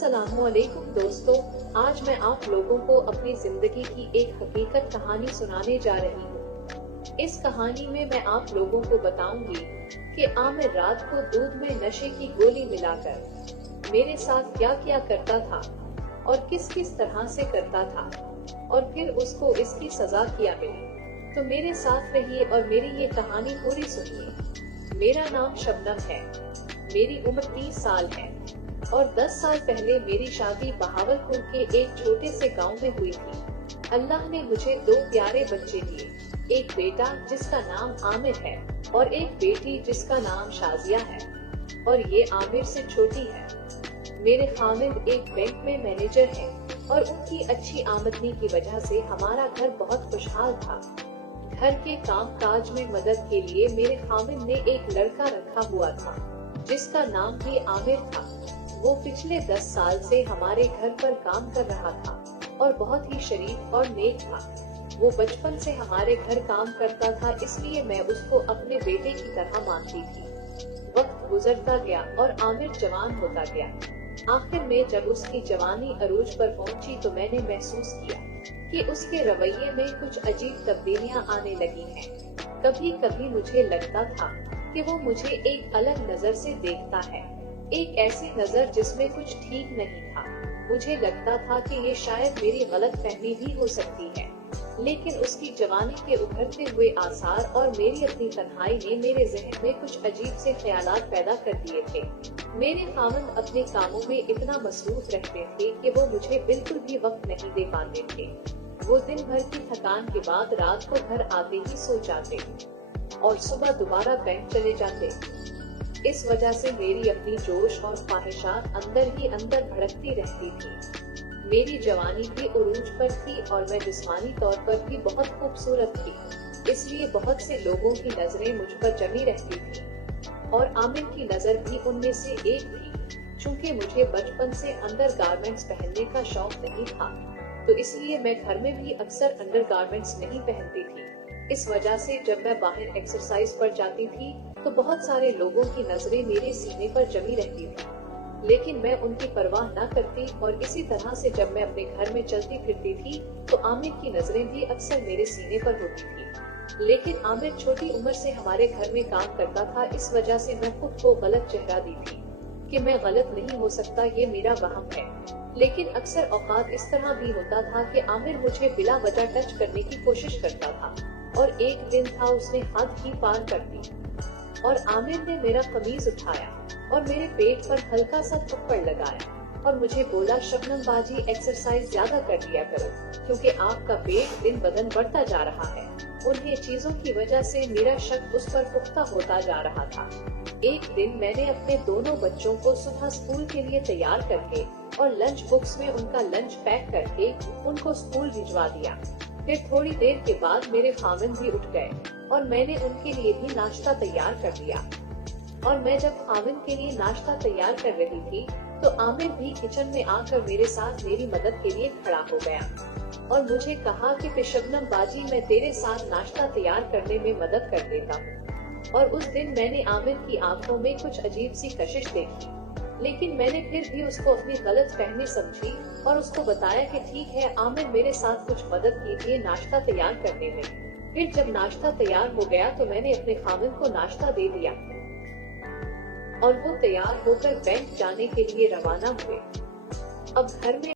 अस्सलामुअलैकुम दोस्तों, आज मैं आप लोगों को अपनी जिंदगी की एक हकीकत कहानी सुनाने जा रही हूँ। इस कहानी में मैं आप लोगों को बताऊंगी कि आमिर रात को दूध में नशे की गोली मिलाकर मेरे साथ क्या क्या करता था और किस किस तरह से करता था और फिर उसको इसकी सजा क्या मिली। तो मेरे साथ रहिए और मेरी ये कहानी पूरी सुनिए। मेरा नाम शबनम है, मेरी उम्र 30 साल है और 10 साल पहले मेरी शादी बहावलपुर के एक छोटे से गांव में हुई थी। अल्लाह ने मुझे 2 प्यारे बच्चे दिए, एक बेटा जिसका नाम आमिर है और एक बेटी जिसका नाम शाजिया है और ये आमिर से छोटी है। मेरे खामिद एक बैंक में मैनेजर हैं और उनकी अच्छी आमदनी की वजह से हमारा घर बहुत खुशहाल था। घर के काम काज में मदद के लिए मेरे खामिद ने एक लड़का रखा हुआ था जिसका नाम भी आमिर था। वो पिछले 10 साल से हमारे घर पर काम कर रहा था और बहुत ही शरीफ और नेक था। वो बचपन से हमारे घर काम करता था, इसलिए मैं उसको अपने बेटे की तरह मानती थी। वक्त गुजरता गया और आमिर जवान होता गया। आखिर में जब उसकी जवानी अरूज पर पहुंची तो मैंने महसूस किया कि उसके रवैये में कुछ अजीब तब्दीलियां आने लगी हैं। कभी कभी मुझे लगता था कि वो मुझे एक अलग नजर से देखता है, एक ऐसी नजर जिसमें कुछ ठीक नहीं था। मुझे लगता था कि ये शायद मेरी गलत फहमी भी हो सकती है, लेकिन उसकी जवानी के उभरते हुए आसार और मेरी अपनी तन्हाई ने मेरे जहन में कुछ अजीब से ख्यालात पैदा कर दिए थे। मेरे खामन अपने कामों में इतना मसरूफ रहते थे कि वो मुझे बिल्कुल भी वक्त नहीं दे पाते थे। वो दिन भर की थकान के बाद रात को घर आते ही सो जाते और सुबह दोबारा बैंक चले जाते। इस वजह से मेरी अपनी जोश और ख्वाहिशात अंदर ही अंदर भड़कती रहती थी। मेरी जवानी भी उरूज पर थी और मैं जिस्मानी तौर पर भी बहुत खूबसूरत थी, इसलिए बहुत से लोगों की नजरें मुझ पर जमी रहती थी और आमिर की नजर भी उनमें से एक थी। चूँकि मुझे बचपन से अंडर गारमेंट्स पहनने का शौक नहीं था, तो इसलिए मैं घर में भी अक्सर अंडर गारमेंट्स नहीं पहनती थी। इस वजह से जब मैं बाहर एक्सरसाइज पर जाती थी तो बहुत सारे लोगों की नजरें मेरे सीने पर जमी रहती थी, लेकिन मैं उनकी परवाह न करती और इसी तरह से जब मैं अपने घर में चलती फिरती थी तो आमिर की नजरें भी अक्सर मेरे सीने पर होती थी। लेकिन आमिर छोटी उम्र से हमारे घर में काम करता था, इस वजह से मैं खुद को गलत चेहरा दी थी कि मैं गलत नहीं हो सकता, ये मेरा वहम है। लेकिन अक्सर औकात इस तरह भी होता था कि आमिर मुझे बिला वजह टच करने की कोशिश करता था और एक दिन था उसने हद ही पार कर दी और आमिर ने मेरा कमीज उठाया और मेरे पेट पर हल्का सा थप्पड़ लगाया और मुझे बोला, शबनम बाजी एक्सरसाइज ज्यादा कर लिया करो क्योंकि आपका पेट दिन बदन बढ़ता जा रहा है। उन्हीं चीजों की वजह से मेरा शक उस पर पुख्ता होता जा रहा था। एक दिन मैंने अपने दोनों बच्चों को सुबह स्कूल के लिए तैयार करके और लंच बुक्स में उनका लंच पैक करके उनको स्कूल भिजवा दिया। फिर थोड़ी देर के बाद मेरे खामिद भी उठ गए और मैंने उनके लिए भी नाश्ता तैयार कर दिया। और मैं जब खामिद के लिए नाश्ता तैयार कर रही थी तो आमिर भी किचन में आकर मेरे साथ मेरी मदद के लिए खड़ा हो गया और मुझे कहा कि शबनम बाजी मैं तेरे साथ नाश्ता तैयार करने में मदद कर देता हूँ। और उस दिन मैंने आमिर की आंखों में कुछ अजीब सी कशिश देखी, लेकिन मैंने फिर भी उसको अपनी गलत फहमी समझी और उसको बताया कि ठीक है आमिर मेरे साथ कुछ मदद कीजिए नाश्ता तैयार करने में। फिर जब नाश्ता तैयार हो गया तो मैंने अपने खामिद को नाश्ता दे दिया और वो तैयार होकर बैंक जाने के लिए रवाना हुए। अब घर में